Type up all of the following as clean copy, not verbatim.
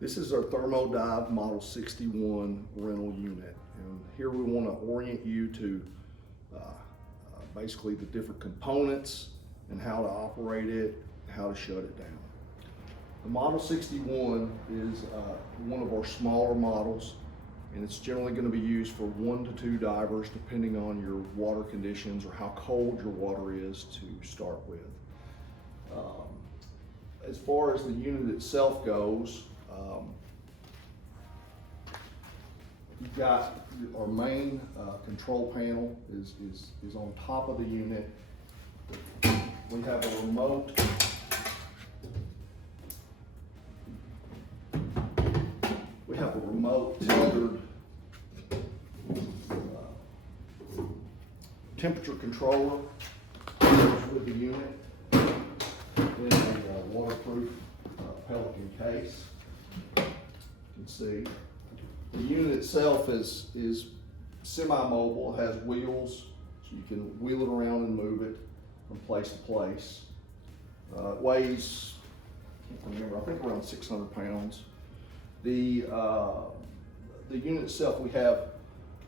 This is our TherMODIVE Model 61 rental unit, and here we want to orient you to basically the different components and how to operate it, how to shut it down. The Model 61 is one of our smaller models, and it's generally going to be used for 1 to 2 divers depending on your water conditions or how cold your water is to start with. As far as the unit itself goes, you've got our main control panel is on top of the unit. We have a remote. We have a remote tethered temperature controller with the unit in a waterproof Pelican case. You can see the unit itself is semi-mobile. It has wheels, so you can wheel it around and move it from place to place. It weighs, I can't remember, I think around 600 pounds. The unit itself, we have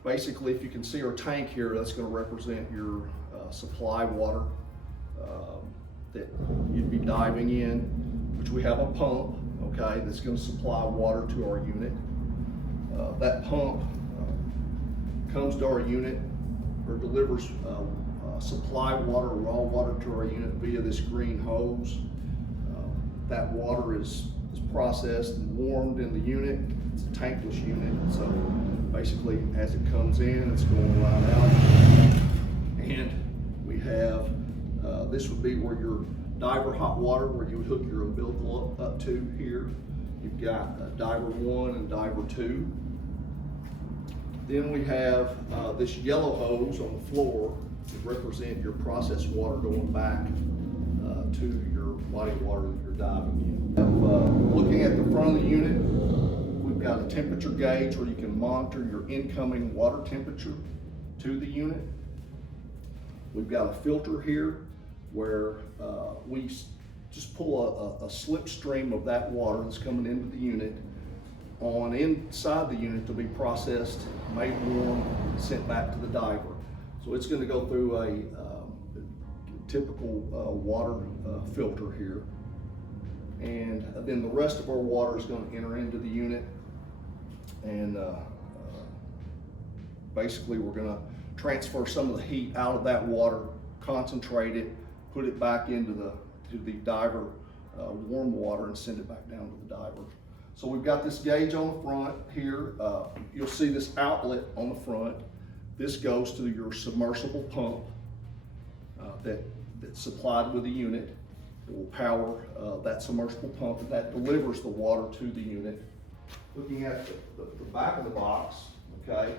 basically, if you can see our tank here, that's going to represent your supply water that you'd be diving in, which we have a pump, okay, that's going to supply water to our unit. That pump comes to our unit or delivers supply water, raw water to our unit via this green hose. That water is processed and warmed in the unit. It's a tankless unit, so basically as it comes in, it's going right out. And we have, this would be where your diver hot water, where you would hook your umbilical up to here. You've got diver 1 and diver 2. Then we have this yellow hose on the floor to represent your processed water going back to your body of water that you're diving in. Looking at the front of the unit, we've got a temperature gauge where you can monitor your incoming water temperature to the unit. We've got a filter here where we just pull a slipstream of that water that's coming into the unit on inside the unit to be processed, made warm, sent back to the diver. So it's going to go through a typical water filter here, and then the rest of our water is going to enter into the unit, and basically we're going to transfer some of the heat out of that water, concentrate it, put it back into the diver warm water, and send it back down to the diver. So we've got this gauge on the front here. You'll see this outlet on the front. This goes to your submersible pump that's supplied with the unit. It will power that submersible pump, and that delivers the water to the unit. Looking at the back of the box, okay,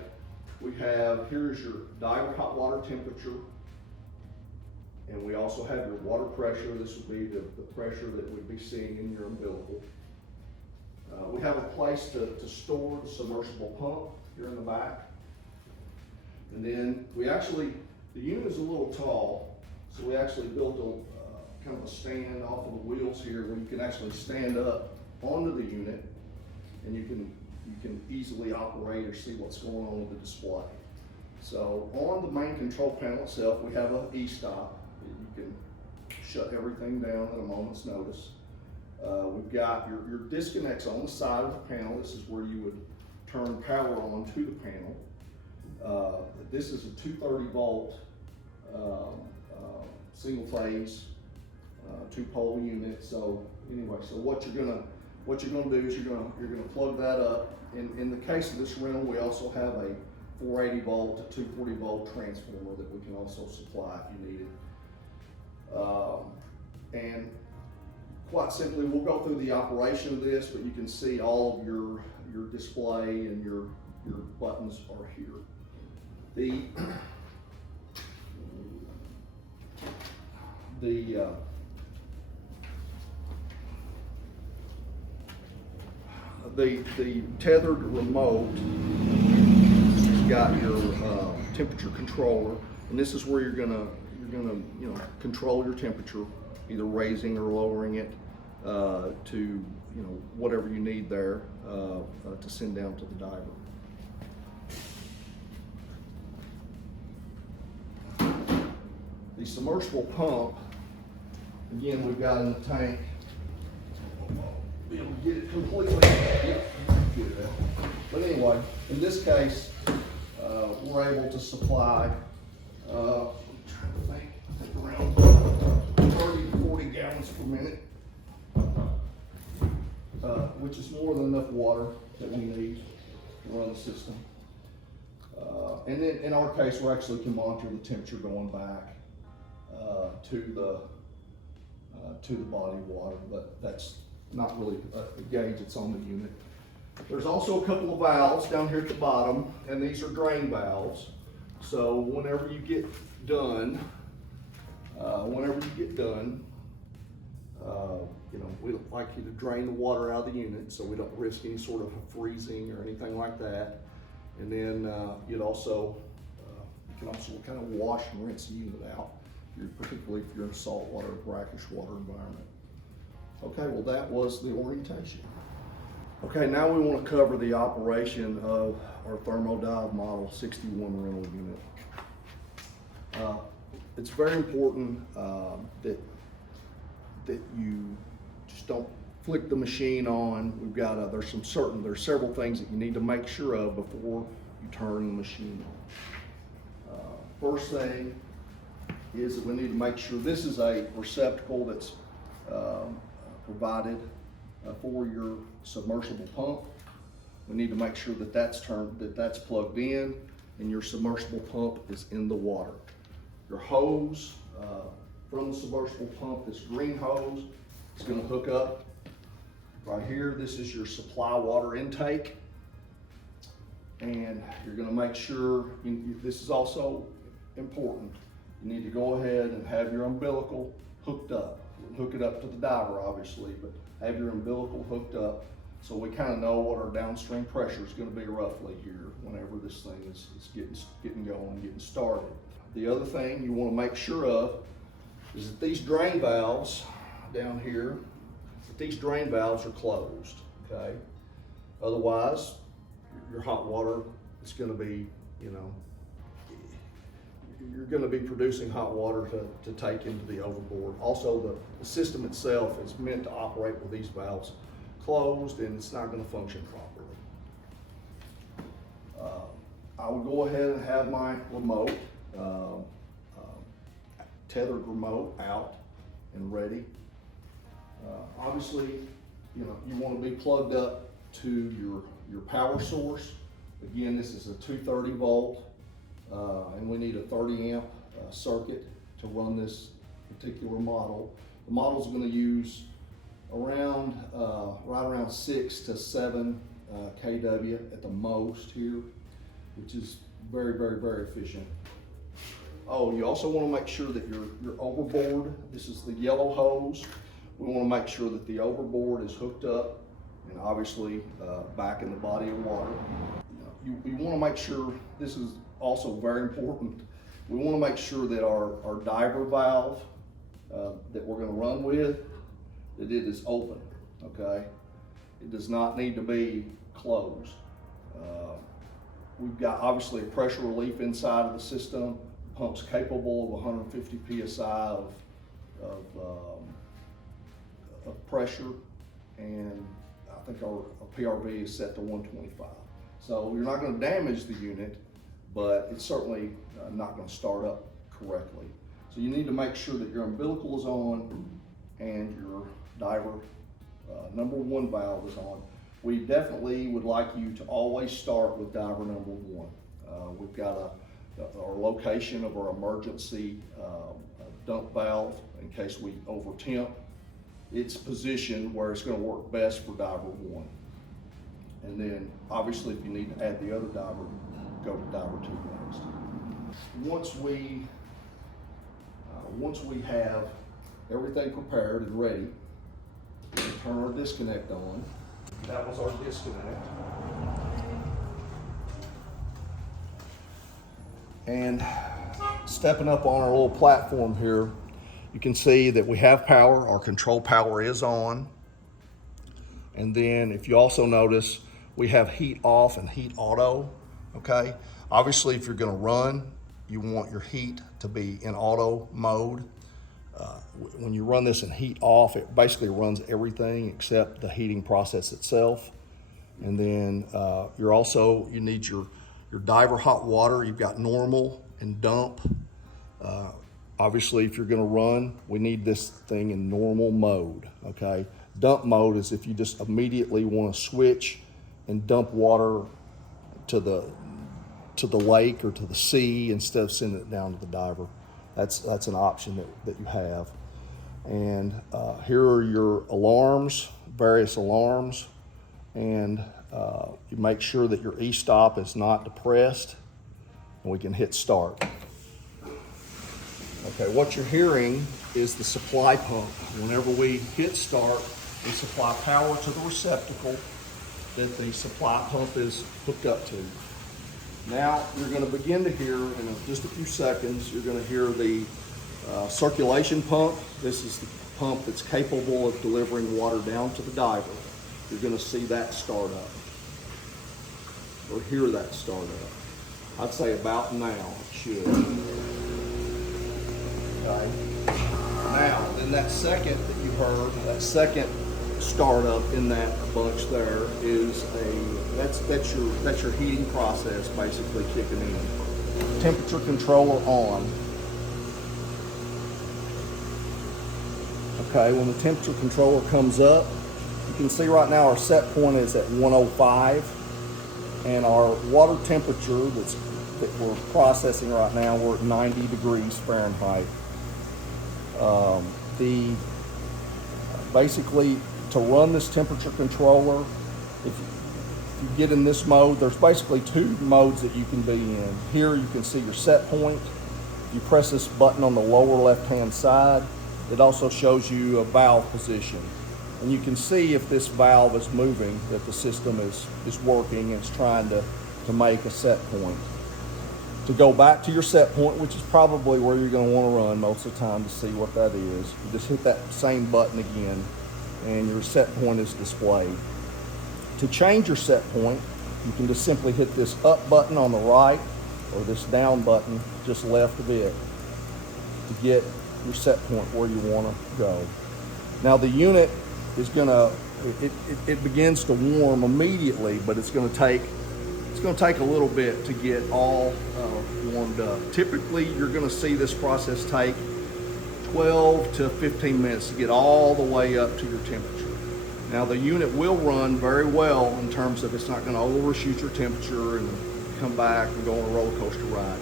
we have, here's your diver hot water temperature, and we also have your water pressure. This would be the pressure that we'd be seeing in your umbilical. We have a place to store the submersible pump here in the back. And then we actually, the unit is a little tall, so we actually built a kind of a stand off of the wheels here where you can actually stand up onto the unit, and you can easily operate or see what's going on with the display. So on the main control panel itself, we have an e-stop. You can shut everything down at a moment's notice. We've got your disconnects on the side of the panel. This is where you would turn power on to the panel. This is a 230 volt single phase 2-pole unit. So anyway, so what you're gonna do is you're gonna plug that up. In the case of this rental, we also have a 480 volt to 240 volt transformer that we can also supply if you need it. And quite simply, we'll go through the operation of this, but you can see all of your display and your buttons are here. The tethered remote has got your temperature controller, and this is where you're gonna control your temperature, either raising or lowering it to you know, whatever you need there to send down to the diver. The submersible pump, again, we've got in the tank. Be able to get it completely. Yep, get it out. But anyway, in this case, we're able to supply, I'm trying to think, I think around 30 to 40 gallons per minute, which is more than enough water that we need to run the system. And then in our case, we actually can monitor the temperature going back to the body of water, but that's not really a gauge that's on the unit. There's also a couple of valves down here at the bottom, and these are drain valves. So whenever you get done, you know, we don't like you to drain the water out of the unit, so we don't risk any sort of freezing or anything like that. And then you can also kind of wash and rinse the unit out, particularly if you're in a saltwater or brackish water environment. Okay, well that was the orientation. Okay, now we want to cover the operation of our ThermoDive Model 61 rental unit. It's very important that you just don't flick the machine on. We've got there's several things that you need to make sure of before you turn the machine on. First thing is that we need to make sure this is a receptacle that's provided for your submersible pump. We need to make sure that that's plugged in and your submersible pump is in the water. Your hose from the submersible pump, this green hose, is going to hook up right here. This is your supply water intake, and you're going to make sure, this is also important, you need to go ahead and have your umbilical hooked up. Hook it up to the diver, obviously, but have your umbilical hooked up so we kind of know what our downstream pressure is going to be roughly here whenever this thing is getting going, getting started. The other thing you want to make sure of is that these drain valves down here, these drain valves are closed, okay? Otherwise, your hot water is going to be, you know, you're going to be producing hot water to take into the overboard. Also, the system itself is meant to operate with these valves closed, and it's not going to function properly. I would go ahead and have my remote, tethered remote out and ready. Obviously, you know, you want to be plugged up to your power source. Again, this is a 230 volt. And we need a 30 amp circuit to run this particular model. The model's going to use around right around 6 to 7 kW at the most here, which is very, very, very efficient. Oh, you also want to make sure that your overboard, this is the yellow hose, we want to make sure that the overboard is hooked up and obviously back in the body of water. You want to make sure, this is also very important, we want to make sure that our diver valve that we're going to run with, that it is open, okay? It does not need to be closed. We've got obviously a pressure relief inside of the system. The pump's capable of 150 PSI of pressure, and I think our PRV is set to 125. So you're not going to damage the unit, but it's certainly not going to start up correctly. So you need to make sure that your umbilical is on and your diver number 1 valve is on. We definitely would like you to always start with diver number 1. We've got our location of our emergency dump valve in case we over temp. It's positioned where it's going to work best for diver 1. And then obviously if you need to add the other diver, go to diver 2 next. Once we have everything prepared and ready, we turn our disconnect on. That was our disconnect. And stepping up on our little platform here, you can see that we have power. Our control power is on. And then if you also notice, we have heat off and heat auto, okay? Obviously, if you're gonna run, you want your heat to be in auto mode. When you run this in heat off, it basically runs everything except the heating process itself. And then you need your diver hot water. You've got normal and dump. Obviously, if you're gonna run, we need this thing in normal mode, okay? Dump mode is if you just immediately wanna switch and dump water to the lake or to the sea instead of sending it down to the diver. That's an option that you have. And here are your alarms, various alarms, and you make sure that your e-stop is not depressed, and we can hit start. Okay, what you're hearing is the supply pump. Whenever we hit start, we supply power to the receptacle that the supply pump is hooked up to. Now you're going to begin to hear, in just a few seconds, you're going to hear the circulation pump. This is the pump that's capable of delivering water down to the diver. You're going to see that start up, or hear that start up. I'd say about now it should. Okay. Now, then that second that you heard, that second startup in that bunch there is that's your heating process basically kicking in. Temperature controller on. Okay, when the temperature controller comes up, you can see right now our set point is at 105, and our water temperature that we're processing right now, we're at 90 degrees Fahrenheit. Basically, to run this temperature controller, if you get in this mode, there's basically two modes that you can be in. Here you can see your set point. If you press this button on the lower left-hand side, it also shows you a valve position. And you can see if this valve is moving, that the system is working and it's trying to make a set point. To go back to your set point, which is probably where you're going to want to run most of the time to see what that is, you just hit that same button again and your set point is displayed. To change your set point, you can just simply hit this up button on the right or this down button just left of it to get your set point where you want to go. Now the unit is going to, it begins to warm immediately, but it's going to take a little bit to get all warmed up. Typically, you're going to see this process take 12 to 15 minutes to get all the way up to your temperature. Now, the unit will run very well in terms of it's not going to overshoot your temperature and come back and go on a roller coaster ride.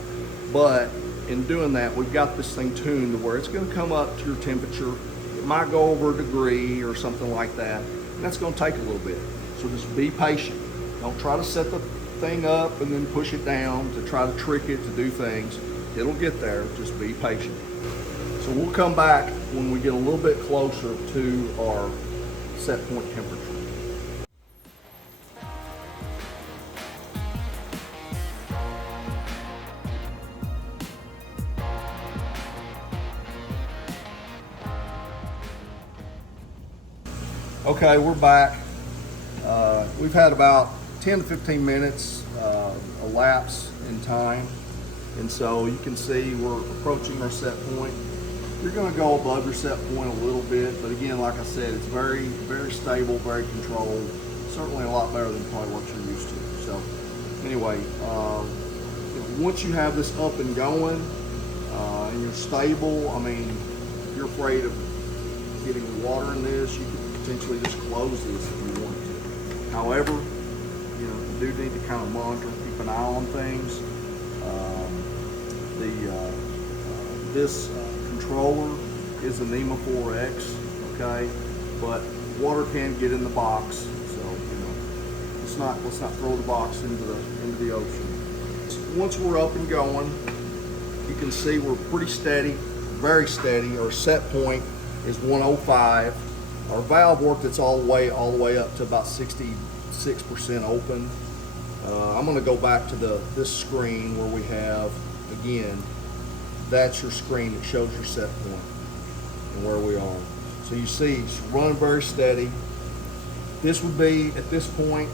But in doing that, we've got this thing tuned to where it's going to come up to your temperature. It might go over a degree or something like that, and that's going to take a little bit. So just be patient. Don't try to set the thing up and then push it down to try to trick it to do things. It'll get there, just be patient. So we'll come back when we get a little bit closer to our set point temperature. Okay, we're back. We've had about 10 to 15 minutes elapse in time, and so you can see we're approaching our set point. You're going to go above your set point a little bit, but again, like I said, it's very, very stable, very controlled. Certainly a lot better than probably what you're used to. So anyway, once you have this up and going and you're stable, I mean, if you're afraid of getting water in this, you could potentially just close this if you want to. However, you do need to kind of monitor, keep an eye on things. This controller is a NEMA 4X, okay, but water can get in the box, so let's not throw the box into the ocean. Once we're up and going, you can see we're pretty steady, very steady. Our set point is 105. Our valve work that's all the way up to about 66% open. I'm going to go back to this screen where we have, again, that's your screen that shows your set point and where we are. So you see it's running very steady. This would be, at this point,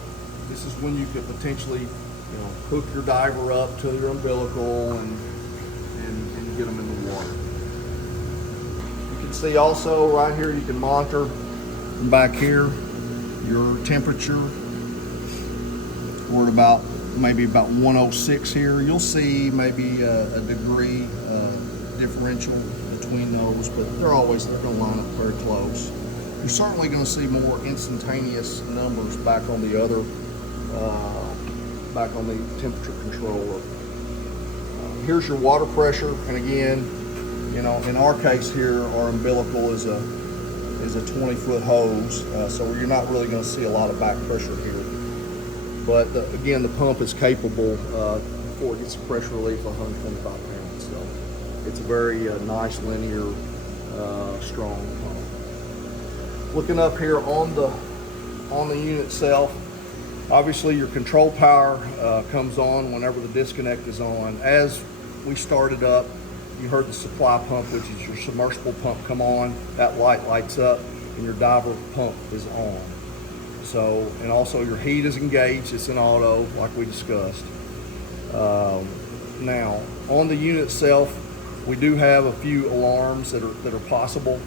this is when you could potentially, hook your diver up to your umbilical and get them in the water. You can see also right here, you can monitor from back here your temperature. We're at maybe about 106 here. You'll see maybe a degree differential between those, but they're going to line up very close. You're certainly going to see more instantaneous numbers back on the other, back on the temperature controller. Here's your water pressure, and again, in our case here, our umbilical is a 20-foot hose, so you're not really going to see a lot of back pressure here. But again, the pump is capable before it gets a pressure relief of 125 pounds. So it's a very nice linear, strong pump. Looking up here on the unit itself, obviously your control power comes on whenever the disconnect is on. As we started up, you heard the supply pump, which is your submersible pump, come on. That light lights up, and your diver pump is on. So, and also your heat is engaged, it's in auto, like we discussed. Now, on the unit itself, we do have a few alarms that are possible.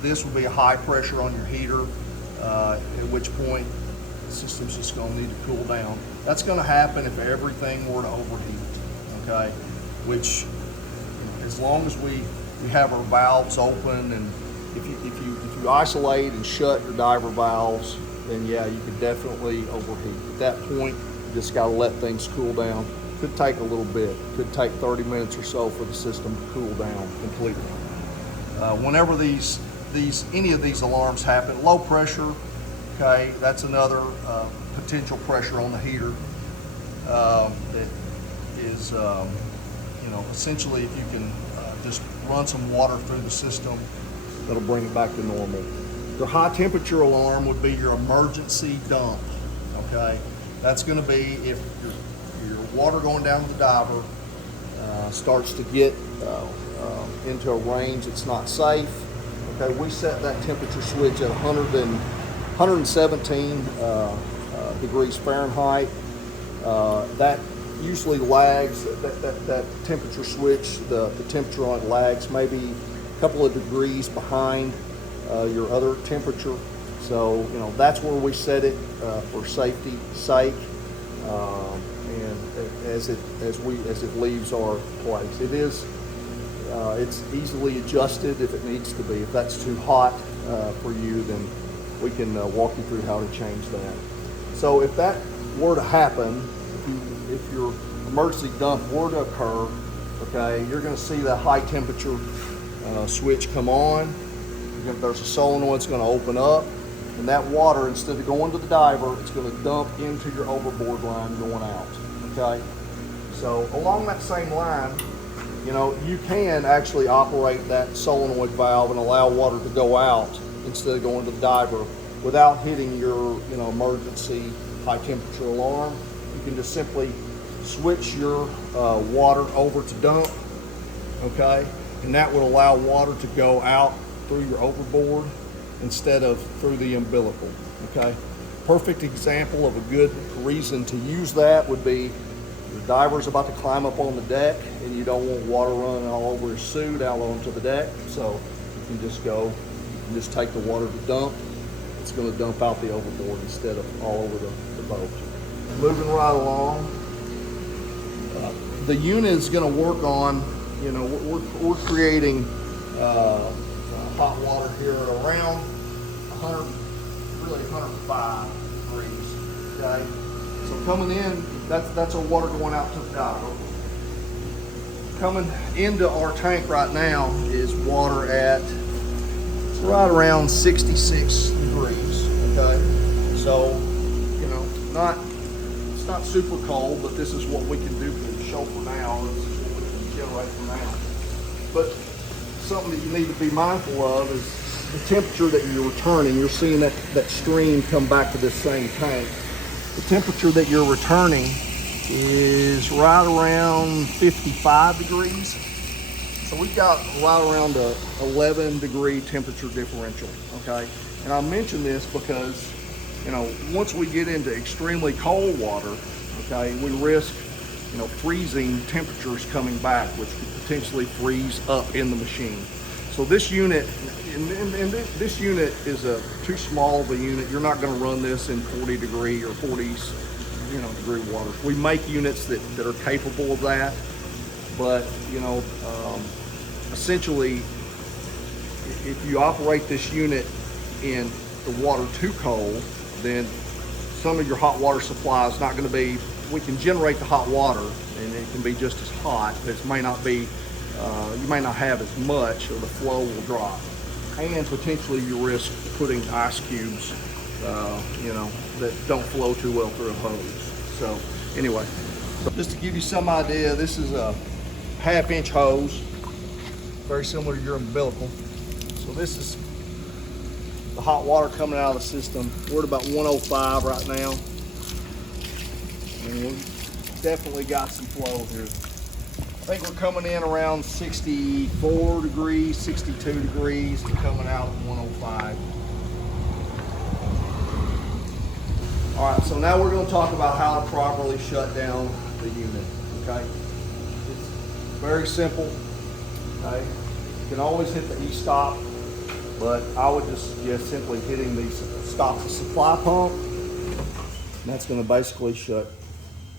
This will be a high pressure on your heater, at which point the system's just gonna need to cool down. That's gonna happen if everything were to overheat, okay? Which, as long as we have our valves open, and if you isolate and shut your diver valves, then yeah, you could definitely overheat. At that point, you just got to let things cool down. Could take a little bit. Could take 30 minutes or so for the system to cool down completely. Whenever any of these alarms happen, low pressure, okay, that's another potential pressure on the heater. That is, essentially, if you can just run some water through the system, that'll bring it back to normal. The high temperature alarm would be your emergency dump, okay? That's gonna be if your water going down to the diver starts to get into a range that's not safe. Okay, we set that temperature switch at 117 degrees Fahrenheit. That usually lags, that temperature switch, the temperature on it lags maybe a couple of degrees behind your other temperature. So, that's where we set it for safety's sake, and as it leaves our place. It's easily adjusted if it needs to be. If that's too hot for you, then we can walk you through how to change that. So if that were to happen, if your emergency dump were to occur, okay, you're going to see that high temperature switch come on. There's a solenoid that's going to open up, and that water, instead of going to the diver, it's going to dump into your overboard line going out. Okay, so along that same line, you can actually operate that solenoid valve and allow water to go out instead of going to the diver without hitting your emergency high temperature alarm. You can just simply switch your water over to dump, okay, and that would allow water to go out through your overboard instead of through the umbilical, okay. Perfect example of a good reason to use that would be the diver's about to climb up on the deck and you don't want water running all over his suit out onto the deck, so you can just take the water to dump. It's going to dump out the overboard instead of all over the boat. Moving right along, the unit is going to work on, we're creating hot water here at around 105 degrees, okay? So coming in, that's our water going out to the diver. Coming into our tank right now is water at right around 66 degrees, okay? So, it's not super cold, but this is what we can do for the show for now. This is what we can generate for now. But something that you need to be mindful of is the temperature that you're returning. You're seeing that stream come back to this same tank. The temperature that you're returning is right around 55 degrees. So we've got right around a 11 degree temperature differential, okay? And I mention this because, once we get into extremely cold water, okay, we risk, freezing temperatures coming back, which could potentially freeze up in the machine. So this unit, and this unit is too small of a unit. You're not going to run this in 40 degree or 40s, degree water. We make units that are capable of that, but essentially, if you operate this unit in the water too cold, then some of your hot water supply is not going to be. We can generate the hot water, and it can be just as hot, but it may not be. You may not have as much, or the flow will drop, and potentially you risk putting ice cubes, that don't flow too well through a hose. So anyway, just to give you some idea, this is a 1/2 inch hose, very similar to your umbilical. So this is the hot water coming out of the system. We're at about 105 right now, and we've definitely got some flow here. I think we're coming in around 64 degrees, 62 degrees, and coming out at 105. All right, so now we're going to talk about how to properly shut down the unit, okay? It's very simple, okay? You can always hit the E-stop, but I would just suggest simply hitting the stop the supply pump, and that's going to basically shut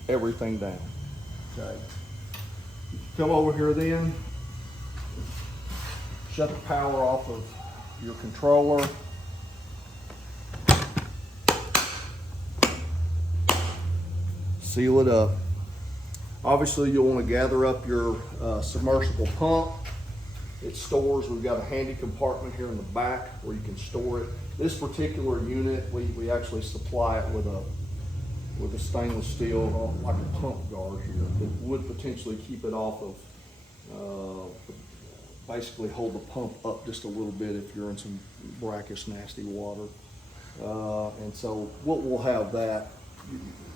everything down, okay? Come over here then, shut the power off of your controller. Seal it up. Obviously you'll want to gather up your submersible pump. It stores, we've got a handy compartment here in the back where you can store it. This particular unit, we actually supply it with a stainless steel, like a pump guard here, that would potentially keep it off of, basically hold the pump up just a little bit if you're in some brackish, nasty water. And so we'll have that.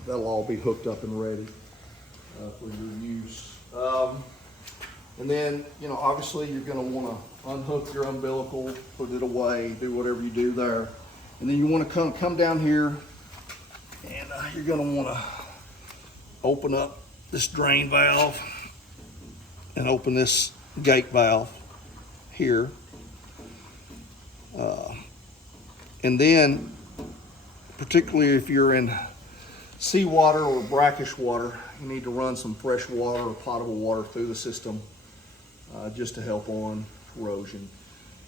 That'll all be hooked up and ready for your use. And then, obviously you're gonna wanna unhook your umbilical, put it away, do whatever you do there. And then you wanna come down here, and you're gonna wanna open up this drain valve and open this gate valve here. And then, particularly if you're in seawater or brackish water, you need to run some fresh water or potable water through the system just to help on corrosion.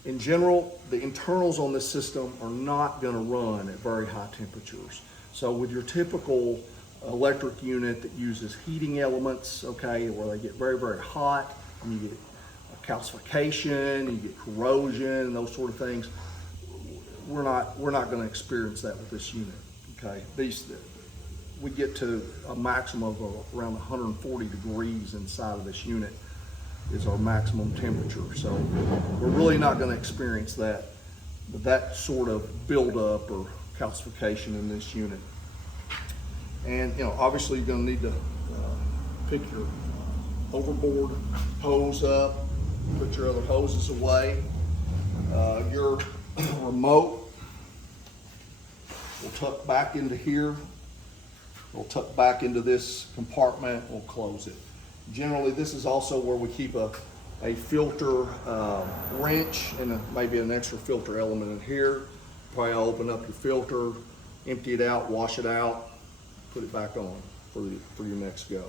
In general, the internals on this system are not going to run at very high temperatures. So with your typical electric unit that uses heating elements, okay, where they get very, very hot, and you get calcification, you get corrosion, and those sort of things, we're not going to experience that with this unit, okay? We get to a maximum of around 140 degrees inside of this unit is our maximum temperature. So we're really not going to experience that sort of buildup or calcification in this unit. And obviously you're going to need to pick your overboard hose up, put your other hoses away. Your remote will tuck back into here. We'll tuck back into this compartment, we'll close it. Generally, this is also where we keep a filter wrench and maybe an extra filter element in here. Probably open up your filter, empty it out, wash it out, put it back on for your next go.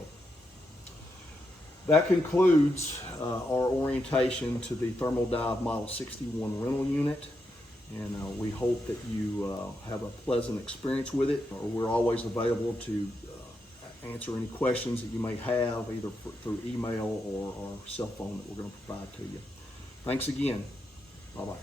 That concludes our orientation to the ThermoDive Model 61 rental unit. And we hope that you have a pleasant experience with it. We're always available to answer any questions that you may have, either through email or our cell phone that we're going to provide to you. Thanks again. Bye-bye.